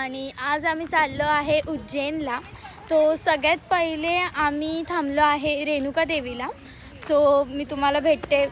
आणि आज आम्ही चाललो आहे उज्जैनला। तो सगळ्यात पहिले आम्ही थांबलो आहे रेणुका देवीला। सो मी तुम्हाला भेटते।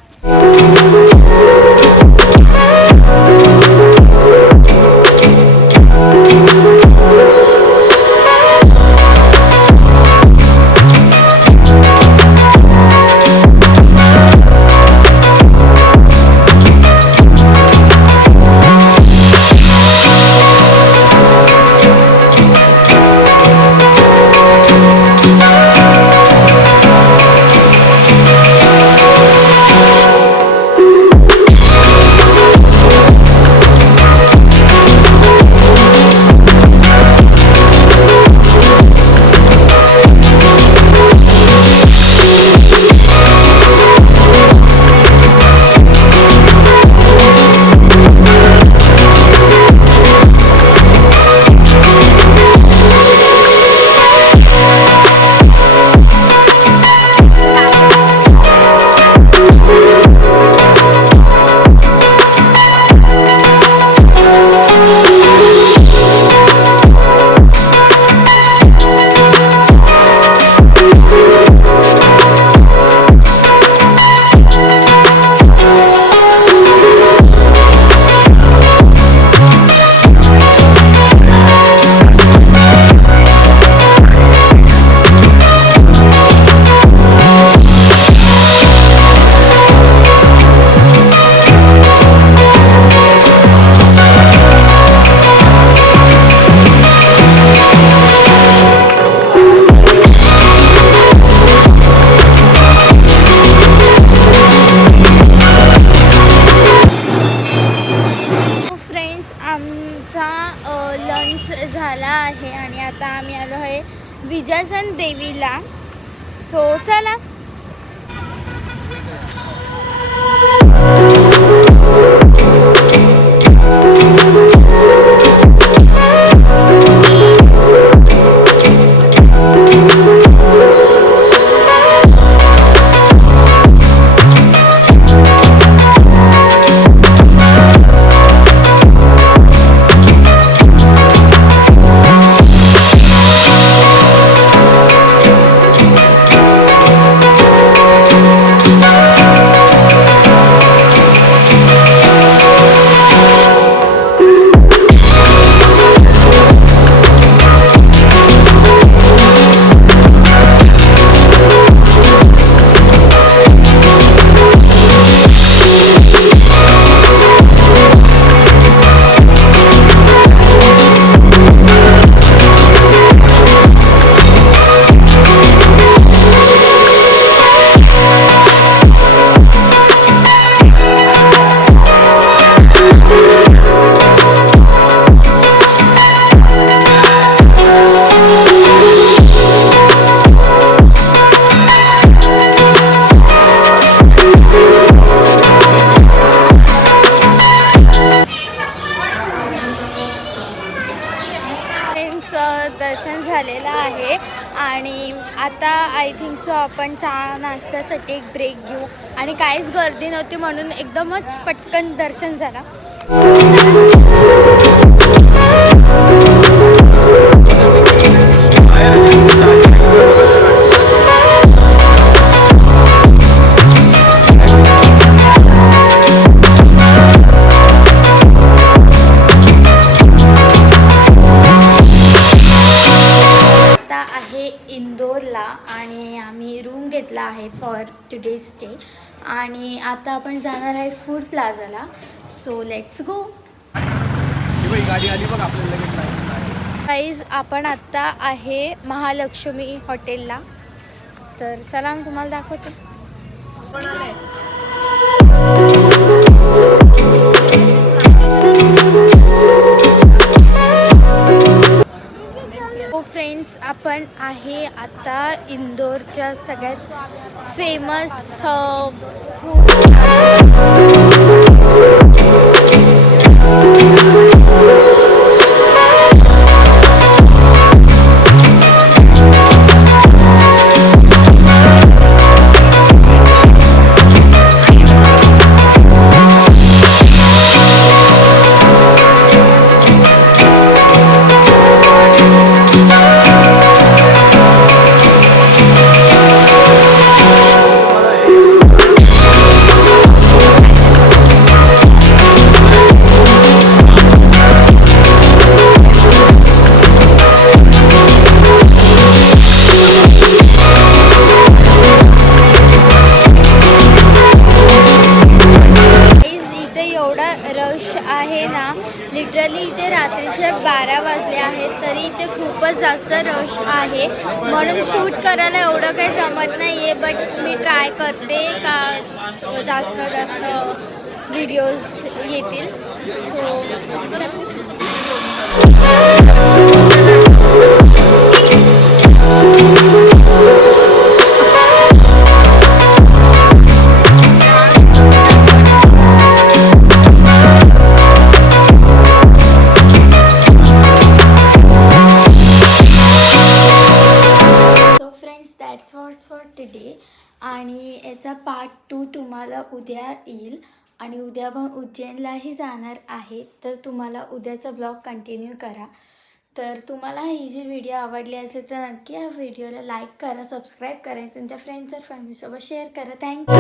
लंच झाला आहे आणि आता आम्ही आलो आहे विजयसन देवीला। सो चला। दर्शन झालेलं आहे आणि आता आय थिंक सो आपण चहा नाश्त्यासाठी एक ब्रेक घेऊ आणि काहीच गर्दी नव्हती म्हणून एकदमच पटकन दर्शन झालं। इंदोरला आणि आम्ही रूम घेतला आहे फॉर टुडे स्टे आणि आता आपण जाणार आहे फूड प्लाझाला। So let's go. गाईज आपण आत्ता आहे महालक्ष्मी हॉटेलला, तर चला मी तुम्हाला दाखवते। फ्रेंड्स आपण आहे आता इंदोरच्या सगळ्यात फेमस फूड आहे ना, लिटरली इथे रात्रीचे 12 वाजले आहेत तरी इथे खूपच जास्त रश आहे, म्हणून शूट करायला एवढं काही जमत नाही आहे. बट मी ट्राय करते का जास्त व्हिडिओज येतील. So that's what's for today. आणि याचा पार्ट 2 तुम्हाला उद्या येईल. आणि उद्या पण उज्जैनलाही जाणार आहे, तर तुम्हाला उद्याचा ब्लॉग कंटिन्यू करा. तर तुम्हाला ही जी व्हिडिओ आवडली असेल तर नक्की या व्हिडिओला लाईक करा, सबस्क्राईब करा, तुमच्या फ्रेंड्स और फॅमिलीसोबत शेअर करा. थँक्यू.